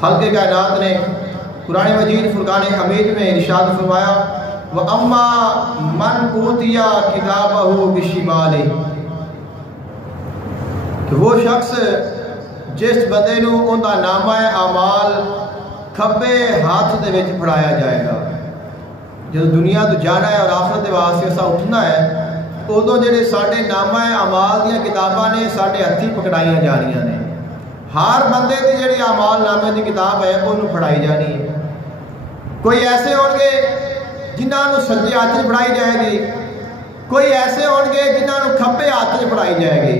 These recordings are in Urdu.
خالق کائنات نے قرآن مجید فرقان حمید میں ارشاد فرمایا وَأَمَّا مَنْ أُوتِيَ كِتَابَهُ بِشِمَالِهِ، کہ وہ شخص جس بندے نو ان کا نامہ اعمال کھبے ہاتھ دے وچ پھڑایا جائے گا۔ جب دنیا تو جانا ہے اور آخرت دے واسطے اسا اٹھنا ہے، ادو جڑے ساڈے نامہ اعمال دیا کتاباں نے ساڈے ہتھی پکڑائیاں جانیاں نے۔ ہر بندے دی جڑی اعمال نامے دی کتاب ہے انہوں پھڑائی جانی ہے۔ کوئی ایسے ہون گے جنہاں نو سجے ہاتھ وچ پھڑائی جائے گی، کوئی ایسے ہون گے جنہاں نو کھبے ہاتھ وچ پھڑائی جائے گی۔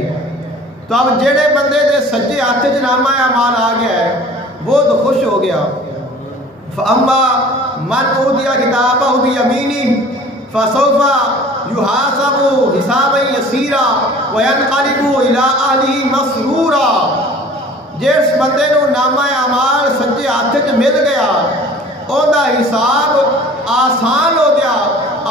تو اب جڑے بندے دے سجے ہاتھ وچ نامہ اعمال آ گیا ہے وہ تو خوش ہو گیا۔ فَأَمَّا مَنْ أُوتِيَ كِتَابَهُ بِيَمِينِهِ فَسَوْفَ يُحَاسَبُ حِسَابًا يَسِيرًا وَيَنْقَلِبُ إِلَىٰ أَهْلِهِ مَسْرُورًا، جس بندے نو نامہ اعمال سجے ہاتھ وچ مل گیا اون دا حساب آسان ہو گیا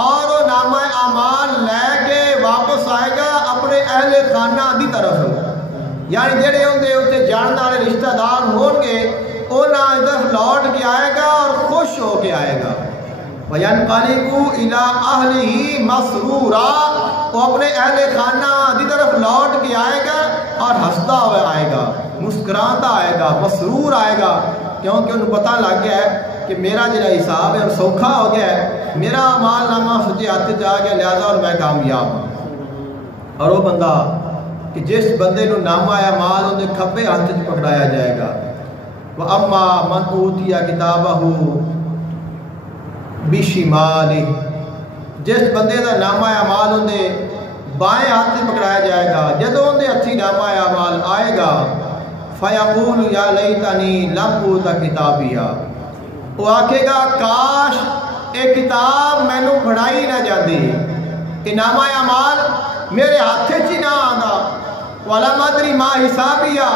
اور وہ نامہ اعمال لے کے واپس آئے گا اپنے اہل خانہ دی طرف، یعنی جڑے ہوندے اتنے جاننے والے رشتہ دار ہون گے اونا ادھر لوٹ کے آئے گا اور خوش ہو کے آئے گا۔ وَيَنْقَلِبُ إِلَىٰ أَهْلِهِ مَسْرُورًا، وہ اپنے اہل خانہ دی طرف لوٹ کے آئے گا اور ہنستا ہوا آئے گا، مسکراتا آئے گا، مسرور آئے گا، کیونکہ انہوں پتہ لگ گیا ہے کہ میرا جڑا حساب ہے اور سوکھا ہو گیا ہے، میرا اعمال نامہ سجے ہاتھ جا گیا، لہذا اور میں کامیاب ہوں۔ اور وہ بندہ کہ جس بندے نو نامہ اعمال اندے کھبے ہاتھ وچ پکڑایا جائے گا، وَأَمَّا مَنْ أُوتِيَ كِتَابَهُ بِشِمَالِهِ، جس بندے دا نامہ اعمال اندے بائیں ہاتھ وچ پکڑایا جائے گا، جدوں اندے ہتھی نامہ اعمال آئے گا فَيَقُولُ يَا لَيْتَنِي لَمْ أُوتَ كِتَابِيَهْ، وہ آکھے گا کاش ایک کتاب میں نو پڑھائی نہ جاندی، کہ نامہ اعمال میرے ہاتھ چی نہ آنا، وَلَمْ أَدْرِ مَا حِسَابِيَهْ،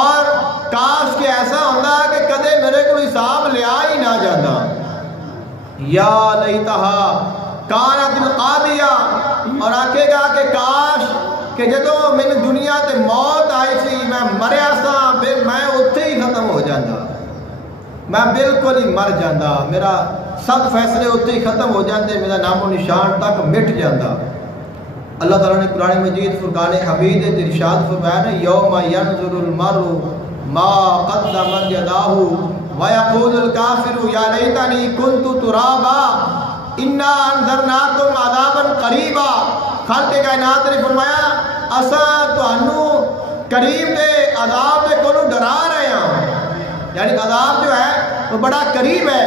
اور کاش کہ ایسا ہوتا کہ کدے میرے کو حساب لیا ہی نہ جاتا۔ یا لیتہا کانت القاضیہ، اور آکھے گا کہ کاش کہ جدوں میں نے دنیا تے موت آئی سی میں مریا سا میں اتھے ہی ختم ہو جاتا، میں بالکل ہی مر جاتا، میرا سب فیصلے اتھے ہی ختم ہو جاتے، میرا نام و نشان تک مٹ جاتا۔ اللہ تعالیٰ نے قرآن مجید فرقان حمید ارشاد فرمایا ہے یوم ینظر المرء ما قدمت یداہ ویقول الکافر یا لیتنی کنت ترابا انا انذرناکم عذابا قریبا، خالق کائنات نے فرمایا اساں تانوں قریب دے عذاب دے کولوں ڈرا رہے ہیں، یعنی عذاب جو ہے وہ بڑا قریب ہے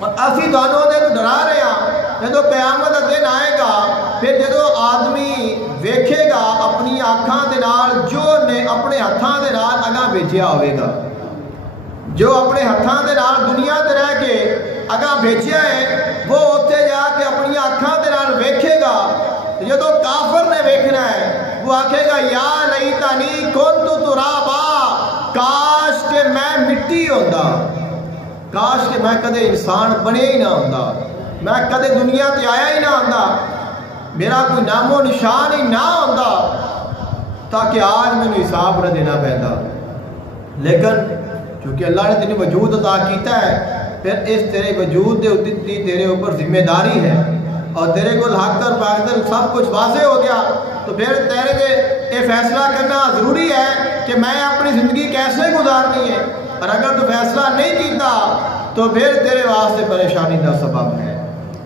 اور اسی تانوں دے تو ڈرا رہے ہیں۔ جدو قیامت کا دن آئے گا پھر جدو آدمی ویکھے گا اپنی آنکھاں دے نال جو نے اپنے ہتھاں دے نال اگاں بھیجیا ہوئے گا، جو اپنے ہتھاں دے نال دنیا تے رہ کے اگاں بھیجیا ہے وہ اتنے جا کے اپنی آنکھاں دے نال ویکھے گا۔ جدو کافر نے ویکھنا ہے وہ آکھے گا یا لیتنی کنت ترابا، کاش کہ میں مٹی ہوندا، کاش کہ میں کدے انسان بنے ہی نہ ہوندا، میں کدے دنیا تے آیا ہی نہ ہوندا، میرا کوئی نام و نشان ہی نہ ہوندا تاکہ آج میں نے حساب نہ دینا پہندا۔ لیکن چونکہ اللہ نے تیری وجود عطا کیتا ہے پھر اس تیرے وجود دے اتنی تیرے اوپر ذمہ داری ہے اور تیرے کو حق اور باطل سب کچھ واضح ہو گیا، تو پھر تیرے دے یہ فیصلہ کرنا ضروری ہے کہ میں اپنی زندگی کیسے گزارنی ہے، اور اگر تو فیصلہ نہیں کیتا تو پھر تیرے واسطے پریشانی کا سبب ہے۔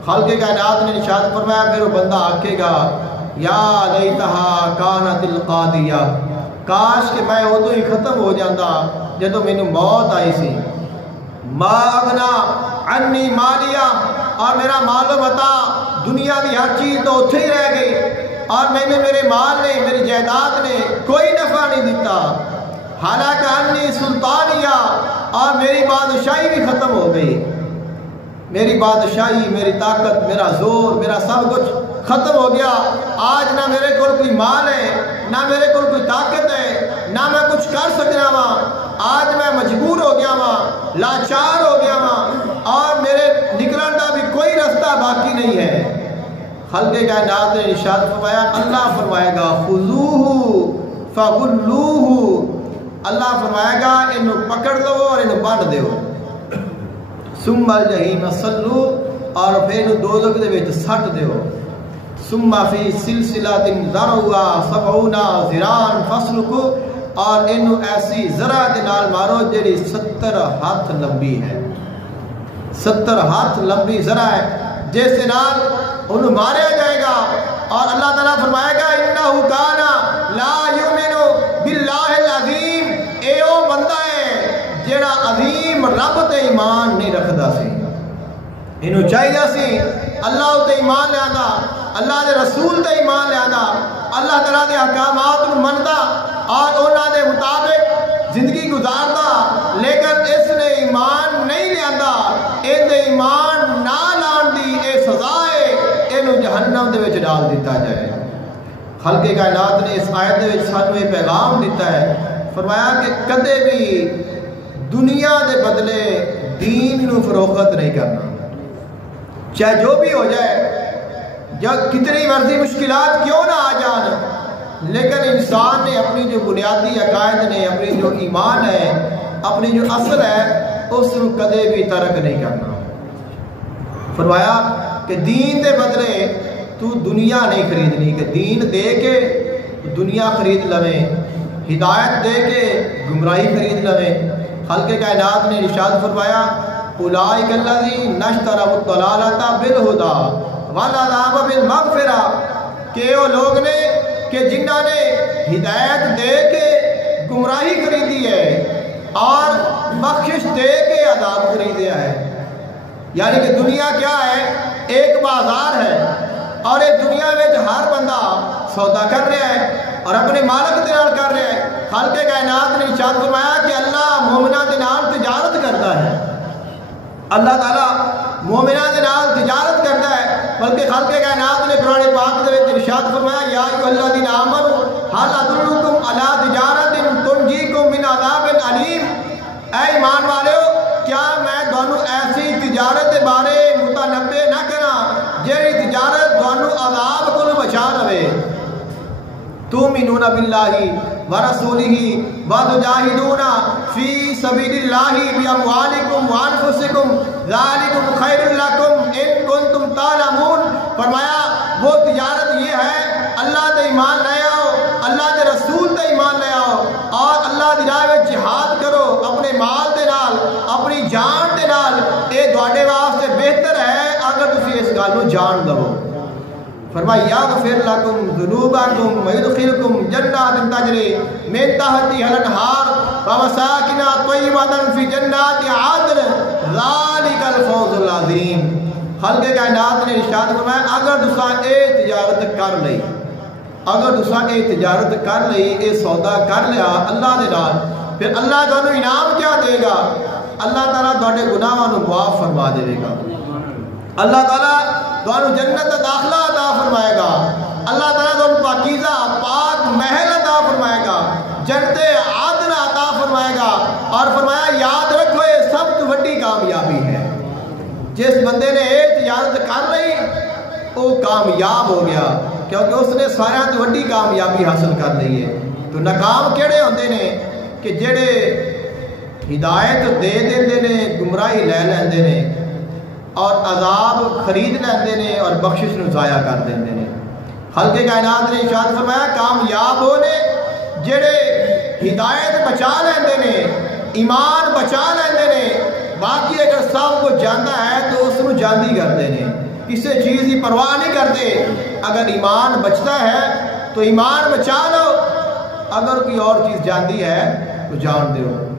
خالق کائنات نے ارشاد فرمایا پھر وہ بندہ آکھے گا یا لیتہا کانت القاضیہ، کاش کہ میں ادو ہی ختم ہو جاتا جدو مینوں موت آئی سی، ما اغنا عنی مالیہ، اور میرا مال و متاع دنیا کی ہر چیز تو اتھے ہی رہ گئی اور میں نے میرے مال نے میری جائیداد نے کوئی نفع نہیں دیتا، حالانکہ عنی سلطانیہ، اور میری بادشاہی بھی ختم ہو گئی، میری بادشاہی میری طاقت میرا زور میرا سب کچھ ختم ہو گیا، آج نہ میرے کو کوئی مال ہے نہ میرے کو کوئی طاقت ہے نہ میں کچھ کر سکنا وا، آج میں مجبور ہو گیا وا، لاچار ہو گیا وا اور میرے نکلنے کا بھی کوئی رستہ باقی نہیں ہے۔ خالق کائنات نے ارشاد فرمایا، اللہ فرمائے گا خذوہ فغلوہ، اللہ فرمائے گا انہوں پکڑ لو اور انہوں بن دیو، ثم الجحیم صلو، اور پھر انہوں دوزخ دے وچ سٹ دیو، ثم فی سلسلۃ ذرعها 70 ذراعا فاسلکو، اور انہوں ایسی ذرا دے نال مارو جڑی 70 ہاتھ لمبی ہے، 70 ہاتھ لمبی ذرا ہے جس دے نال انہوں ماریا جائے گا۔ اور اللہ تعالیٰ فرمائے گا انہ کان لا یؤمن باللہ العظیم، اے او بندہ ہے جیڑا عظیم رب تے ایمان نہیں رکھدا سی، انہوں چاہیے سی اللہ تے ایمان لے آندا، اللہ دے رسول تے ایمان لے آندا، اللہ تعالیٰ دے احکامات نوں مندا اور انہاں دے مطابق زندگی گزاردا، لیکن اس نے ایمان نہیں لے آندا، ان دے ایمان نہ لان دی اے سزا ہے، انہوں جہنم دے وچ ڈال دیتا جائے۔ خالق کائنات نے اس آیت دے وچ سانوں یہ پیغام دیتا ہے، فرمایا کہ کدے بھی دنیا دے بدلے دین نو فروخت نہیں کرنا، چاہے جو بھی ہو جائے، یا کتنی مرضی مشکلات کیوں نہ آ جان، لیکن انسان نے اپنی جو بنیادی عقائد نے، اپنی جو ایمان ہے، اپنی جو اصل ہے، اس کو کدے بھی ترک نہیں کرنا۔ فرمایا کہ دین دے بدلے تو دنیا نہیں خریدنی، کہ دین دے کے دنیا خرید لویں، ہدایت دے کے گمراہی خرید لویں۔ خالق کائنات نے ارشاد فرمایا اولئک الذین اشتروا الضلالۃ بالہدی والعذاب بالمغفرہ، کہ وہ لوگ نے کہ جنہاں نے ہدایت دے کے گمراہی خریدی ہے اور بخشش دے کے عذاب خریدیا ہے۔ یعنی کہ دنیا کیا ہے؟ ایک بازار ہے، اور ایک دنیا میں ہر بندہ سودا کر رہا ہے اور اپنے مالک دے نال کر رہا ہے۔ خالق کائنات نے ارشاد فرمایا کہ اللہ مومناں دے نال تجارت کرتا ہے، اللہ تعالیٰ مومناں دے نال تجارت کرتا ہے، بلکہ خالق کائنات نے قرآن پاک دے وچ ارشاد فرمایا یا ایھا الذین آمنوا ھل ادلکم علی تجارت تنجیکم من عذاب علیم، اے ایمان والو کیا میں تانوں ایسی تجارت کے بارے متنبہ نہ کراں جہی تجارت تانوں عذاب کو بچا لوے۔ تؤمنون باللہ ورسولہ وتجاہدون فی سبیل اللہ باموالکم وانفسکم ذالکم خیر لکم ان کنتم تعلمون۔ فرمایا وہ تجارت یہ ہے اللہ تے ایمان لے آؤ، اللہ کے رسول تے ایمان لے آؤ اور اللہ دی راہ وچ جہاد کرو اپنے مال دے نال، اپنی جان دے نال، اے تواڈے واسطے بہتر ہے اگر تسی اس گل نوں جان لو۔ فرمایا یغفر لکم ذنوبکم ویدخلکم جنات تجری من تحتہا الانہار ومساکن طیبۃ فی جنات عدن ذالک الفوز العظیم۔ خالق کائنات نے ارشاد فرمایا اگر تساں اے تجارت کر لئی، اگر تساں اے تجارت کر لئی، اے سودا کر لیا اللہ دے نال، پھر اللہ تانوں انعام کیا دے گا؟ اللہ تعالیٰ تواڈے گناہاں نوں معاف فرما دے گا، اللہ تعالیٰ تانوں جنت دا داخلہ عطا فرمائے گا، اللہ تعالیٰ تانوں پاکیزہ پاک محل عطا فرمائے گا، جنت عدن عطا فرمائے گا۔ اور فرمایا یاد رکھو یہ سب تو بڑی کامیابی ہے، جس بندے نے ایک تجارت کر لی وہ کامیاب ہو گیا، کیونکہ اس نے سارے تو بڑی کامیابی حاصل کر لی ہے۔ تو ناکام کیڑے ہوندے نے کہ جڑے ہدایت دے دیندے نے، گمراہی لے لیندے نے اور عذاب خرید لیندے نے اور بخشش نو ضائع کر دیندے نے۔ خالق کائنات نے ارشاد فرمایا کامیاب ہونے جڑے ہدایت بچا لیندے نے، ایمان بچا لیندے نے، باقی اگر سب کو جاندا ہے تو اس نو جاندی کرتے ہیں، کسی چیز کی پرواہ نہیں کرتے۔ اگر ایمان بچتا ہے تو ایمان بچا لو، اگر کوئی اور چیز جاندی ہے تو جان دو۔